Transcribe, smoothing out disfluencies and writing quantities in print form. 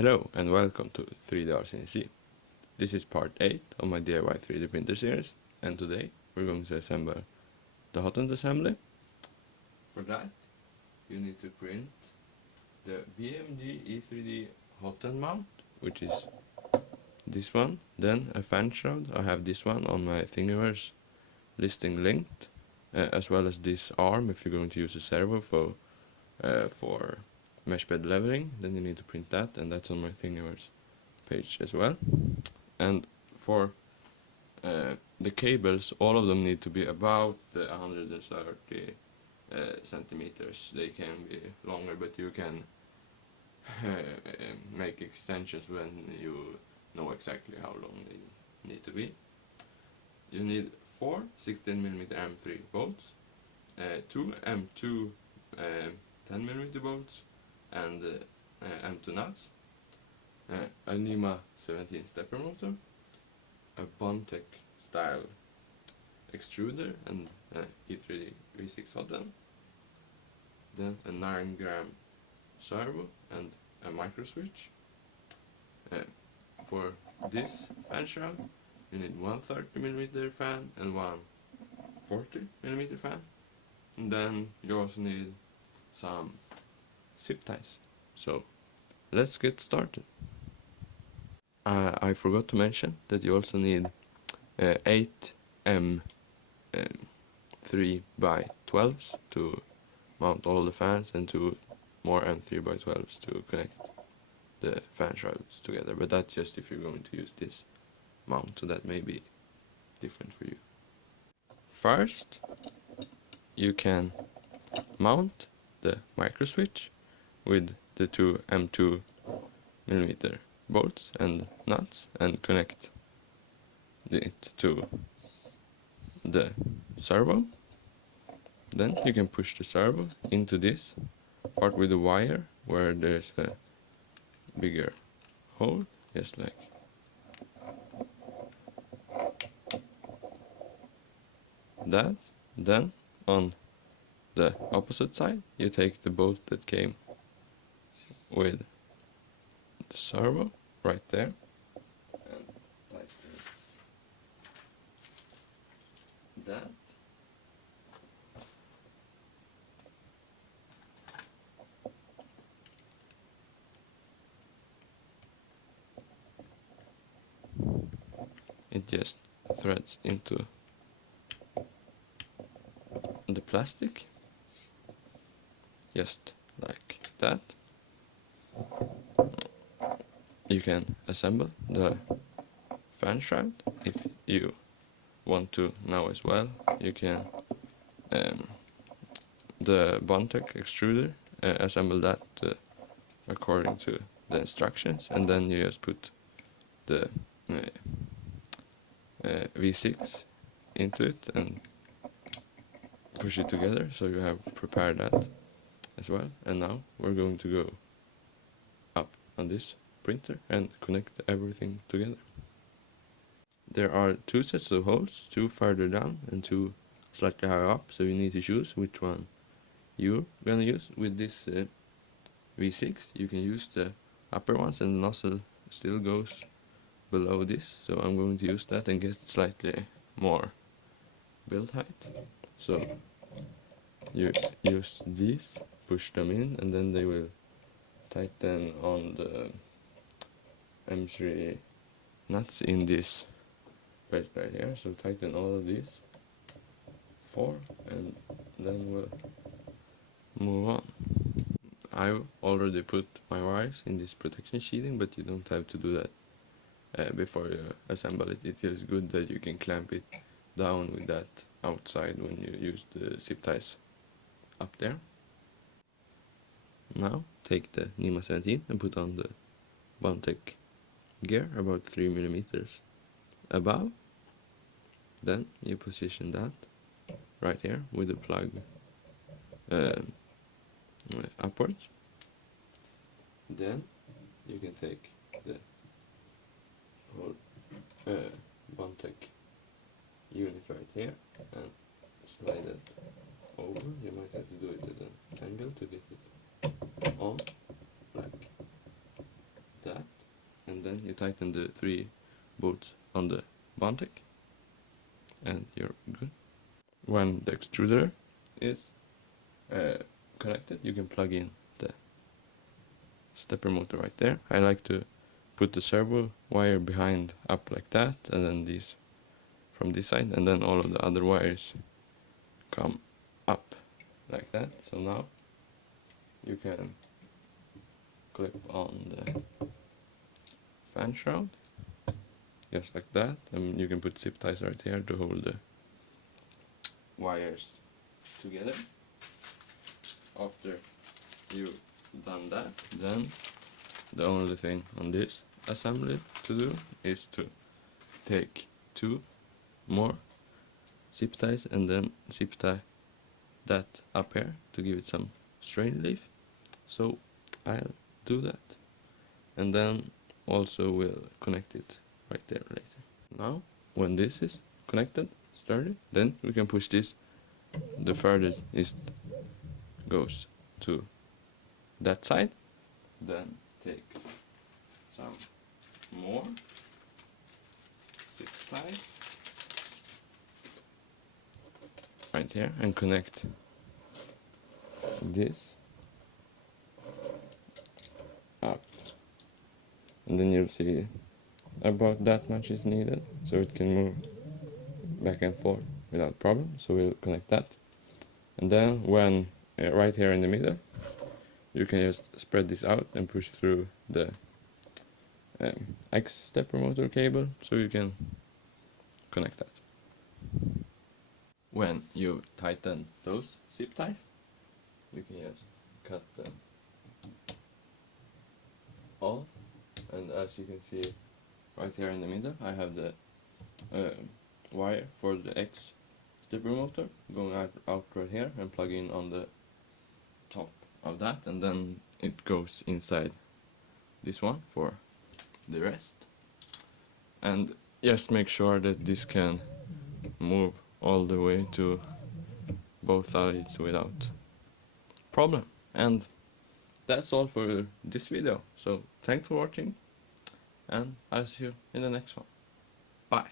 Hello and welcome to 3D RCNC. This is part 8 of my DIY 3D printer series, and today we're going to assemble the hot end assembly. For that you need to print the BMG E3D hot end mount, which is this one, then a fan shroud. I have this one on my Thingiverse listing linked, as well as this arm if you're going to use a servo for mesh bed leveling. Then you need to print that, and that's on my Thingiverse page as well. And for the cables, all of them need to be about 130 centimeters. They can be longer, but you can make extensions when you know exactly how long they need to be. You need 4 16mm M3 bolts, 2 M2 10mm bolts, and M2 nuts, a NEMA 17 stepper motor, a Bondtech style extruder and E3D V6 hot end, then a 9-gram servo and a micro switch. For this fan shroud you need one 30mm fan and one 40mm fan, and then you also need some zip ties. So let's get started. I forgot to mention that you also need 8 M3x12s to mount all the fans, and 2 more M3x12s to connect the fan shrouds together, but that's just if you're going to use this mount, so that may be different for you. First you can mount the micro switch with the 2 M2mm bolts and nuts and connect it to the servo. Then you can push the servo into this part with the wire where there's a bigger hole, just like that. Then on the opposite side you take the bolt that came with the servo right there and tighten that. It just threads into the plastic, just like that. You can assemble the fan shroud if you want to now as well. You can the Bondtech extruder, assemble that according to the instructions, and then you just put the V6 into it and push it together, so you have prepared that as well. And now we're going to go up on this printer and connect everything together. There are 2 sets of holes, 2 further down and 2 slightly higher up, so you need to choose which one you're gonna use. With this V6 you can use the upper ones, and the nozzle still goes below this, so I'm going to use that and get slightly more build height. So you use these, push them in, and then they will tighten on the M3 nuts in this right here. So tighten all of these 4, and then we'll move on. I've already put my wires in this protection sheathing, but you don't have to do that before you assemble it. It is good that you can clamp it down with that outside when you use the zip ties up there. Now take the NEMA 17 and put on the Bondtech gear about 3mm above. Then you position that right here with the plug upwards. Then you can take the whole Bondtech unit right here and slide it over. You might have to do it at an angle to get it on, like that. then you tighten the 3 bolts on the Bondtech and you're good. When the extruder is connected, you can plug in the stepper motor right there. I like to put the servo wire behind up like that, and then these from this side, and then all of the other wires come up like that. So now you can clip on the fan shroud just like that, and you can put zip ties right here to hold the wires together. After you've done that, then the only thing on this assembly to do is to take 2 more zip ties and then zip tie that up here to give it some strain relief. So I'll do that, and then also we'll connect it right there later. Now when this is connected sturdy, then we can push this the furthest it goes to that side, then take some more zip ties right here and connect this up, and then you'll see about that much is needed so it can move back and forth without problem. So we'll connect that, and then when right here in the middle, you can just spread this out and push through the X stepper motor cable so you can connect that. When you tighten those zip ties, you can just cut them off, and as you can see right here in the middle, I have the wire for the X stepper motor going out right here and plug in on the top of that, and then it goes inside this one for the rest. And just make sure that this can move all the way to both sides without problem. And that's all for this video, so thanks for watching, and I'll see you in the next one. Bye.